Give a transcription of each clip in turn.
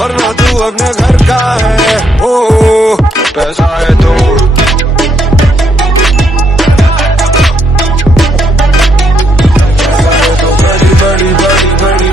वरना तू अपने घर का है। ओ पैसा है तो बड़ी बड़ी बड़ी।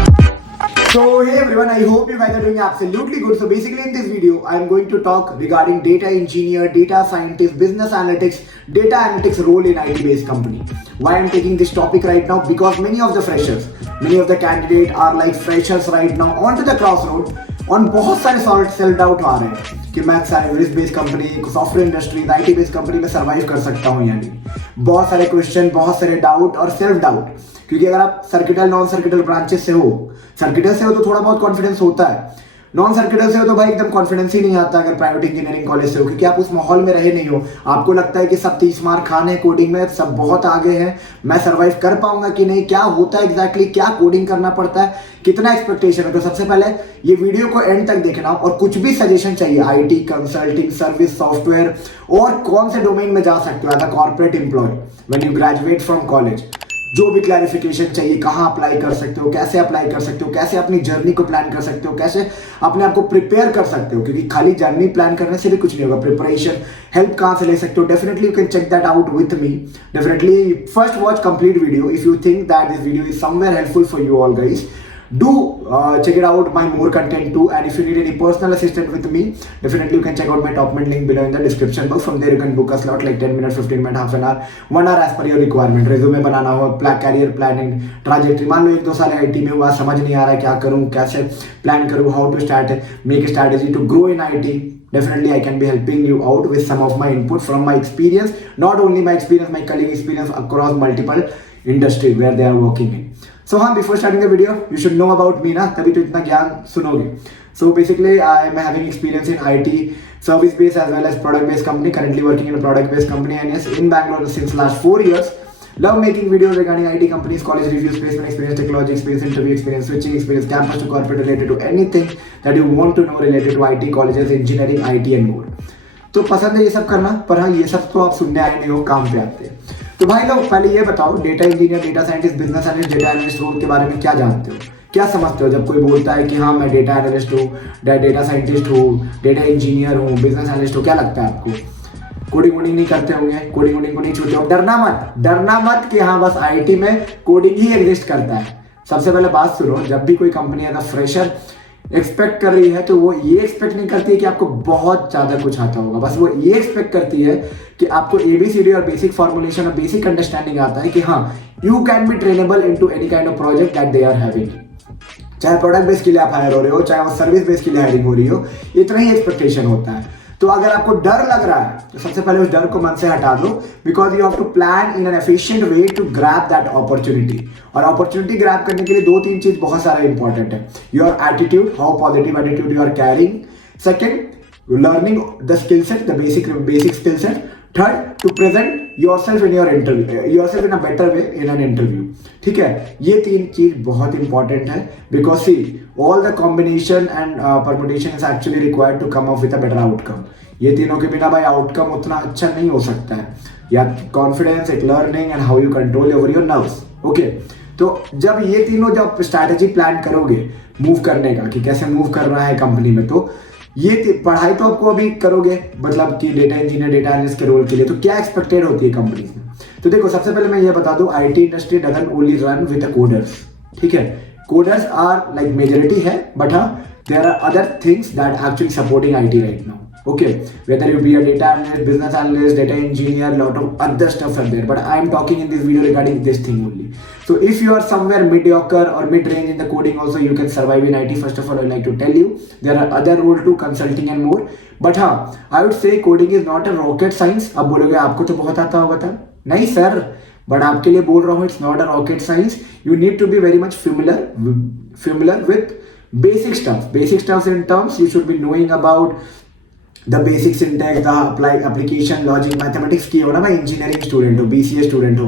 So hey everyone, I hope you guys are doing absolutely good. So basically in this video, I am going to talk regarding data engineer, data scientist, business analytics role in IT-based company. Why I am taking this topic right now? Because many of the freshers, many of the candidates are like freshers right now onto the crossroad. On बहुत सारे self doubt आ रहे हैं कि मैं service based company, software industry, IT based company में survive कर सकता हूँ या नहीं। बहुत सारे क्वेश्चन, बहुत सारे डाउट और सेल्फ डाउट, क्योंकि अगर आप सर्किटल नॉन सर्किटल ब्रांचेस से हो, सर्किटल से हो तो थोड़ा बहुत कॉन्फिडेंस होता है, नॉन सर्किटल से हो तो भाई एकदम कॉन्फिडेंस ही नहीं आता। अगर प्राइवेट इंजीनियरिंग कॉलेज से हो, क्योंकि आप उस माहौल में रहे नहीं हो, आपको लगता है कि सब 30 मार्क खाने कोडिंग में, सब बहुत आगे हैं, मैं सर्वाइव कर पाऊंगा कि नहीं, क्या होता है एग्जैक्टली, क्या कोडिंग करना पड़ता है, कितना एक्सपेक्टेशन है। तो सबसे पहले ये वीडियो को एंड तक देखना, और कुछ भी सजेशन चाहिए IT कंसल्टिंग, सर्विस, सॉफ्टवेयर और कौन से डोमेन में जा सकते हो as a corporate employ when you graduate from college, जो भी क्लैरिफिकेशन चाहिए, कहाँ अप्लाई कर सकते हो, कैसे अप्लाई कर सकते हो, कैसे अपनी जर्नी को प्लान कर सकते हो, कैसे अपने आप को प्रिपेयर कर सकते हो, क्योंकि खाली जर्नी प्लान करने से भी कुछ नहीं होगा। प्रिपरेशन हेल्प कहाँ से ले सकते हो, definitely you can check that out with me. Definitely first watch complete video if you think that this video is somewhere helpful for you all guys. Do check it out my more content too, and if you need any personal assistant with me, definitely you can check out my top link below in the description box. From there you can book a slot like 10 minutes, 15 minutes, half an hour, 1 hour as per your requirement. resume बनाना हो, career planning, trajectory, मान लो 1-2 साल IT में हुआ, समझ नहीं आ रहा है क्या करूँ, कैसे प्लान करूँ, how to start, make a strategy to grow in IT. Definitely I can be helping you out with some of my input from my experience, not only my experience, my colleague experience across multiple industry where they are working in. So हाँ, before starting the video, you should know about me ना, तभी तो इतना ज्ञान सुनोगे. So basically, I am having experience in IT, service based as well as product based company. Currently working in a product based company, and yes, in Bangalore since last 4 years. Love making videos regarding IT companies, college reviews, placement experience, technology experience, interview experience, switching experience, campus to corporate, related to anything that you want to know related to IT, colleges, engineering, IT and more. तो पसंद है ये सब करना, पर हाँ ये सब तो आप सुनने आए नहीं हो, काम पे आते हैं. तो भाई लोग पहले ये बताओ, data engineer, data scientist, business analyst, data analyst role के बारे में क्या जानते हो, क्या समझते हो? जब कोई बोलता है कि हाँ मैं डेटा एनालिस्ट हूँ, डेटा साइंटिस्ट हूँ, डेटा इंजीनियर हूँ, बिजनेस एनालिस्ट हूँ, क्या लगता है आपको? कोडिंग वोडिंग नहीं करते होंगे, कोडिंग वोडिंग को नहीं छूते हो. डरना मत कि हाँ बस IT में कोडिंग ही एग्जिस्ट करता है. सबसे पहले बात सुनो, जब भी कोई company as a fresher expect कर रही है तो वो ये एक्सपेक्ट नहीं करती है कि आपको बहुत ज्यादा कुछ आता होगा, बस वो ये एक्सपेक्ट करती है कि आपको ABCD और बेसिक फॉर्मुलेशन और बेसिक अंडरस्टैंडिंग आता है कि हाँ you can be trainable into any kind of project that they are having. चाहे प्रोडक्ट बेस के लिए आप हायर हो रहे हो, चाहे वो सर्विस बेस के लिए हायरिंग हो रही हो, इतना ही एक्सपेक्टेशन होता है. तो अगर आपको डर लग रहा है तो सबसे पहले उस डर को मन से हटा दो, because you have to plan in an efficient way to grab that opportunity. और अपॉर्चुनिटी ग्रैब करने के लिए 2-3 चीज बहुत सारा इंपॉर्टेंट है. Your attitude, how positive attitude you are carrying. Second, learning the skill set, the basic skill set. Third, to present yourself in your interview, yourself in a better way in an interview. ठीक है, ये 3 चीज बहुत important है, because C all the combination and permutation is actually required to come up with a better outcome. ये तीनों के बिना भाई आउटकम उतना अच्छा नहीं हो सकता है. या कॉन्फिडेंस, एक learning and how you control over your nerves. Okay, तो जब ये तीनों जब स्ट्रैटेजी प्लान करोगे मूव करने का कि कैसे मूव करना है कंपनी में, तो ये पढ़ाई तो आपको अभी करोगे, मतलब कि डेटा इंजीनियर, डेटा एनालिस्ट के रोल के लिए, तो क्या एक्सपेक्टेड होती है कंपनी में? तो देखो, सबसे पहले मैं ये बता दूं, IT industry doesn't only run with the coders. ठीक है, कोडर्स आर लाइक मेजॉरिटी है, बट हाँ there are other things that actually supporting IT right now. Okay, whether you be a data analyst, business analyst, data engineer, lot of other stuff are there, but I am talking in this video regarding this thing only. So if you are somewhere mediocre or mid-range in the coding also, you can survive in IT. First of all, I would like to tell you, there are other role too, consulting and more. But हाँ, I would say coding is not a rocket science. अब बोलोगे आपको तो बहुत आता होगा था. नहीं सर, बट आपके लिए बोल रहा हूँ, it's not a rocket science. You need to be very much familiar with basic stuff. Basic stuff in terms, you should be knowing about the basic syntax, the application logic, mathematics की हो ना, मैं engineering student हो, BCA student हो,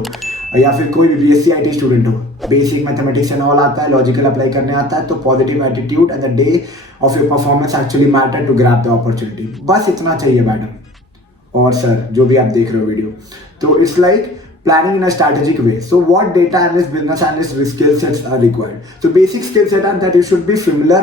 या फिर कोई भी BSc IT स्टूडेंट हो, बेसिक मैथमेटिक्स एंड ऑल आता है, लॉजिकल अप्लाई करने आता है, तो positive attitude at the day of your performance actually matter to grab the opportunity. बस इतना चाहिए मैडम और सर, जो भी आप देख रहे हो वीडियो. तो it's like planning in a strategic way. So what data analyst, business analyst skill sets are required? So basic skill set are that you should be familiar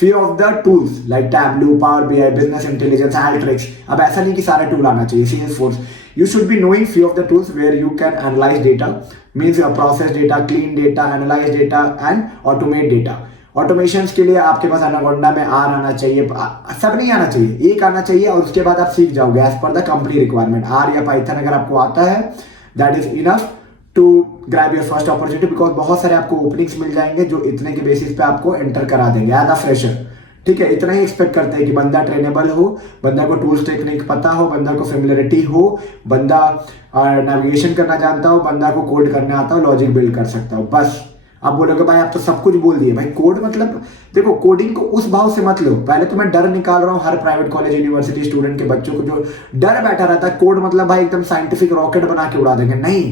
few of the tools like Tableau, Power BI, Business Intelligence, Alteryx. अब ऐसा नहीं कि सारे tool आना चाहिए. Salesforce. You should be knowing few of the tools where you can analyze data, means process data, clean data, analyze data and automate data. Automations के लिए आपके पास एनाकोंडा में आर आना चाहिए, सब नहीं आना चाहिए, एक आना चाहिए और उसके बाद आप सीख जाओगे as per the company requirement. R या पाइथन अगर आपको आता है that is enough to grab your first opportunity, because बहुत सारे आपको ओपनिंग्स मिल जाएंगे जो इतने के बेसिस पे आपको एंटर करा देंगे एज अ फ्रेशर. ठीक है, इतना ही एक्सपेक्ट करते हैं कि बंदा ट्रेनेबल हो, बंदा को टूल्स टेक्निक पता हो, बंदा को फेमिलियरिटी हो, बंदा नेविगेशन करना जानता हो, बंदा को कोड करने आता हो, लॉजिक बिल्ड कर सकता हो. बस आप बोलोगे भाई आप तो सब कुछ बोल दिए. भाई कोड मतलब देखो, कोडिंग को उस भाव से मत लो. पहले तो मैं डर निकाल रहा हूँ हर प्राइवेट कॉलेज यूनिवर्सिटी स्टूडेंट के बच्चों को जो डर बैठा रहता है कोड मतलब भाई एकदम साइंटिफिक रॉकेट बना के उड़ा देंगे. नहीं,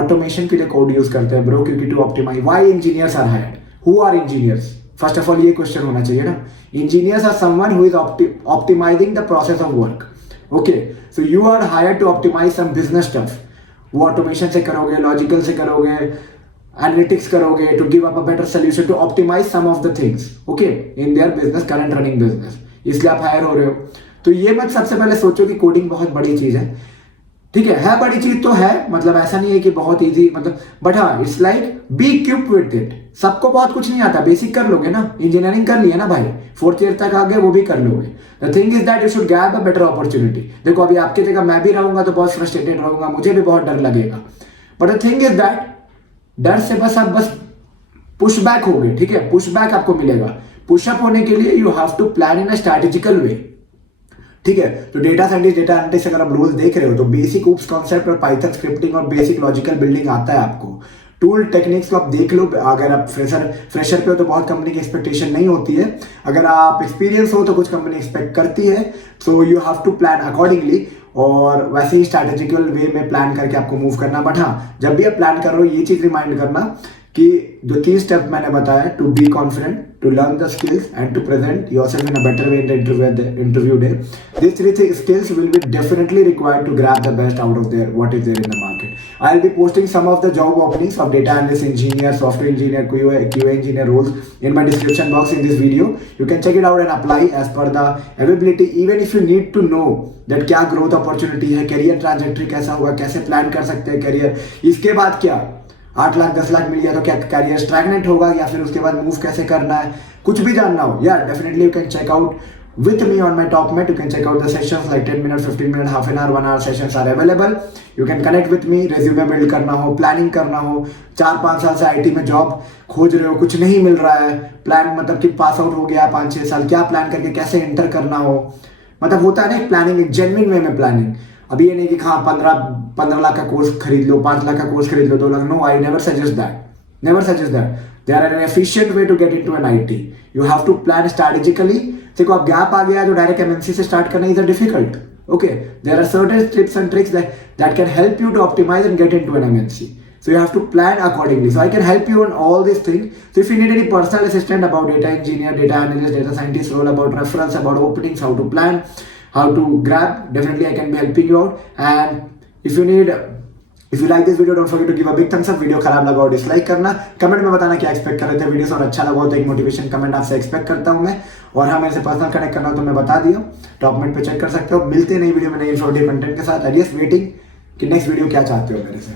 ऑटोमेशन के लिए कोड यूज करते हैं ब्रो, क्योंकि to optimize. Why engineers are hired? Who are engineers? First of all ये क्वेश्चन होना चाहिए ना. Engineers are someone who is optimizing the process of work. Okay, so you are hired to optimize some business stuff. वो automation से करोगे, logical से करोगे, analytics करोगे to give up a better solution to optimize some of the things okay in their business, current running business. इसलिए आप higher हो रहे हो. तो ये मत सबसे पहले सोचो कि कोडिंग बहुत बड़ी चीज है. ठीक है बड़ी चीज तो है, मतलब ऐसा नहीं है कि बहुत इजी, मतलब बट हाँ it's like be equipped with it. सबको बहुत कुछ नहीं आता, बेसिक कर लोगे ना. इंजीनियरिंग कर लिया ना भाई, 4th ईयर तक आ गए, वो भी कर लोगे. The thing is that you should grab a better opportunity. देखो अभी आपकी जगह मैं भी रहूंगा तो बहुत फ्रस्ट्रेटेड रहूंगा, मुझे भी बहुत डर लगेगा. But the thing is that डर से बस आप बस पुश बैक हो गए. ठीक है, पुश बैक आपको मिलेगा. पुशअप होने के लिए you have to plan in a strategical way. ठीक है, तो डेटा साइंटिस्ट, डेटा एनालिटिक्स अगर आप रोल देख रहे हो तो बेसिक ऊप्स कॉन्सेप्ट और पाइथन स्क्रिप्टिंग और बेसिक लॉजिकल बिल्डिंग आता है आपको. टूल टेक्निक्स को आप देख लो. अगर आप फ्रेशर पे हो तो बहुत कंपनी की एक्सपेक्टेशन नहीं होती है. अगर आप एक्सपीरियंस हो तो कुछ कंपनी एक्सपेक्ट करती है. So you have to plan accordingly और वैसे ही स्ट्रैटेजिकल वे में प्लान करके आपको मूव करना. बट हाँ, जब भी आप प्लान कर रहे हो ये चीज रिमाइंड करना कि जो 3 स्टेप मैंने बताया, to be confident, to learn the skills and to present yourself in a better way in the interview day. These 3 skills will be definitely required to grab the best out of what is there in the market. I'll be posting some of the job openings of data analyst, engineer, software engineer, QA engineer roles in my description box in this video. You can check it out and apply as per the availability. Even if you need to know that क्या growth opportunity है, career trajectory कैसा होगा, कैसे plan कर सकते हैं career, इसके बाद क्या 8 लाख 10 लाख मिल गया तो क्या करियर स्टैग्नेंट होगा या फिर उसके बाद मूव कैसे करना है, कुछ भी जानना हो, या definitely you can check out with me on my top mat. You can check out the sessions like 10 minutes, 15 minutes, half an hour, 1 hour sessions are available. You can connect with me. resume build करना हो, planning करना हो, 4-5 साल से IT में job खोज रहे हो, कुछ नहीं मिल रहा है, प्लान मतलब कि पास आउट हो गया 5-6 साल, क्या प्लान करके कैसे एंटर करना हो, मतलब होता है ना एक प्लानिंग, एक जेन्युइन वे में प्लानिंग. अभी ये नहीं कि हाँ 15 लाख का कोर्स खरीद लो, 5 लाख का कोर्स खरीद लो, 2 lakh. No, I never suggest that. Never suggest that. There are an efficient way to get into an IT. You have to plan strategically. देखो अब गैप आ गया तो डायरेक्ट MNC से स्टार्ट करना is difficult. Okay, there are certain tips and tricks that can help you to optimize and get into an MNC. So you have to plan accordingly. So I can help you on all these things. So if you need any personal assistant about data engineer, data analyst, data scientist role, about reference, about openings, how to plan, how to grab, definitely I can be helping you out. And if you like this video, don't forget to give a big thumbs up. Video खराब लगा और dislike करना. Comment में बताना क्या expect कर रहे थे वीडियो से, और अच्छा लगा हो तो एक मोटिवेशन कमेंट आपसे एक्सपेक्ट करता हूं मैं. और हाँ, मेरे से पर्सनल कनेक्ट करना हो तो मैं बता दिया, टॉप मिनट पे चेक कर सकते हो. मिलते हैं नई वीडियो में नई इंफॉर्मेटिव कंटेंट के साथ. एलियस वेटिंग कि नेक्स्ट वीडियो क्या चाहते हो मेरे से.